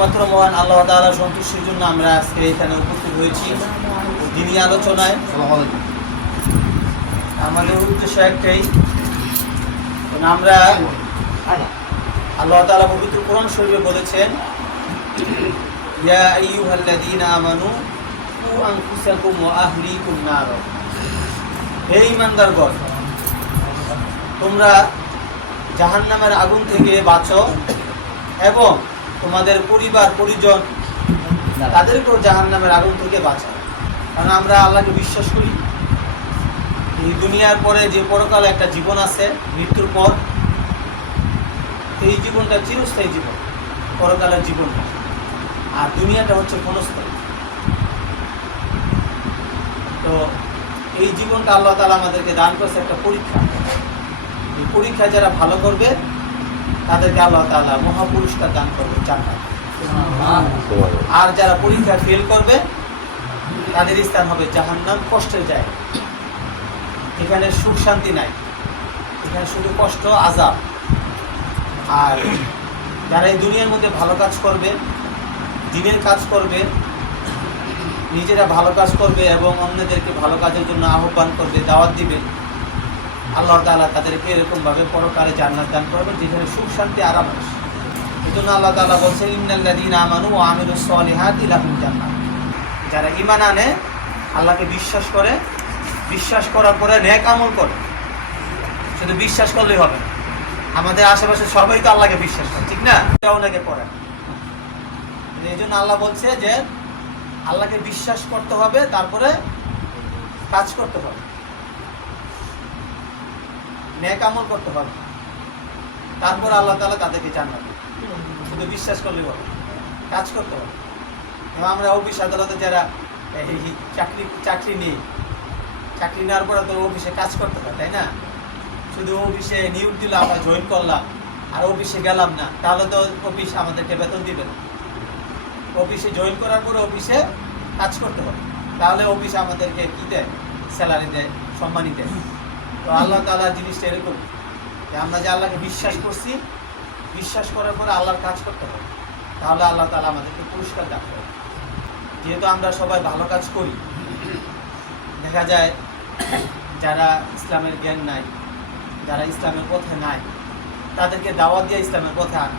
একমাত্র মহান আল্লাহ তাআলা সন্তুষ্টির জন্য আমরা আজকে এখানে উপস্থিত হয়েছি দিনী আলোচনায়। আমাদের উদ্দেশ্য একটাই আমরা আল্লাহ তাআলা পবিত্র কোরআন শরীফে বলেছেন ইয়া আইয়ুহাল্লাযীনা আমানু কু আনফুসাকুম ওয়া আহলিকুম নার। হে ঈমানদারগণ তোমরা জাহান্নামের আগুন থেকে বাঁচো এবং তোমাদের পরিবার, পরিজন তাদেরকেও জাহান নামের আগুন থেকে বাঁচাও। কারণ আমরা আল্লাহকে বিশ্বাস করি, এই দুনিয়ার পরে যে পরকালে একটা জীবন আছে, মৃত্যুর পর, এই জীবনটা চিরস্থায়ী জীবন, পরকালের জীবন আর দুনিয়াটা হচ্ছে ক্ষণস্থায়ী। তো এই জীবনটা আল্লাহ তালা আমাদেরকে দান করছে একটা পরীক্ষা। এই পরীক্ষায় যারা ভালো করবে তাদেরকে আল্লাহ তালা মহা পুরস্কার দান করবে জান্নাত। আর যারা পরীক্ষা ফেল করবে, তাদের স্থান হবে জাহান্নাম, কষ্টের জায়গা। এখানে সুখ শান্তি নাই। এখানে শুধু কষ্ট আজাব আর যারা এই দুনিয়ার মধ্যে ভালো কাজ করবে, দিনের কাজ করবে, নিজেরা ভালো কাজ করবে এবং অন্যদেরকে ভালো কাজের জন্য আহ্বান করবে, দাওয়াত দিবে আল্লাহ তাআলা তাদেরকে এরকমভাবে পরকালে জান্নাত দান করবে যেখানে সুখ, শান্তি আরাম আছে এই জন্য আল্লাহ তাআলা বলছেন ইন্নাল্লাযীনা আমানু আমিলুস সলিহাতি লাহুম জান্নাত। যারা ইমান আনে, আল্লাহকে বিশ্বাস করে, বিশ্বাস করার পরে নেক আমল করে। শুধু বিশ্বাস করলেই হবে আমাদের আশেপাশে সবাই তো আল্লাহকে বিশ্বাস করে, ঠিক না? অনেকে না। এই জন্য আল্লাহ বলছে যে, আল্লাহকে বিশ্বাস করতে হবে, তারপরে কাজ করতে হবে। নেক আমল করতে হবে তারপর আল্লাহ তালা তাদেরকে জান্নাত দেবে। শুধু বিশ্বাস করলে বলো কাজ করতে হবে। এবং আমরা অফিস আদালতে যারা, এই চাকরি চাকরি নেই, চাকরি নেওয়ার পরে তো অফিসে কাজ করতে হয়, তাই না? শুধু অফিসে নিয়োগ দিলাম আমরা জয়েন করলাম, আর অফিসে গেলাম না, তাহলে তো অফিস আমাদেরকে বেতন দিবে না। অফিসে জয়েন করার পরে অফিসে কাজ করতে হবে। তাহলে অফিস আমাদেরকে কী দেয়? স্যালারি দেয়, সম্মানই দেয়। তো আল্লাহ তালা জিনিসটা এরকম যে আমরা যে আল্লাহকে বিশ্বাস করছি, বিশ্বাস করার পরে আল্লাহর কাজ করতে হবে। তাহলে আল্লাহ তালা আমাদেরকে পুরস্কার দান হবে যেহেতু আমরা সবাই ভালো কাজ করি, দেখা যায় যারা ইসলামের জ্ঞান নাই, যারা ইসলামের পথে নাই, তাদেরকে দাওয়াত দিয়ে ইসলামের পথে আনা।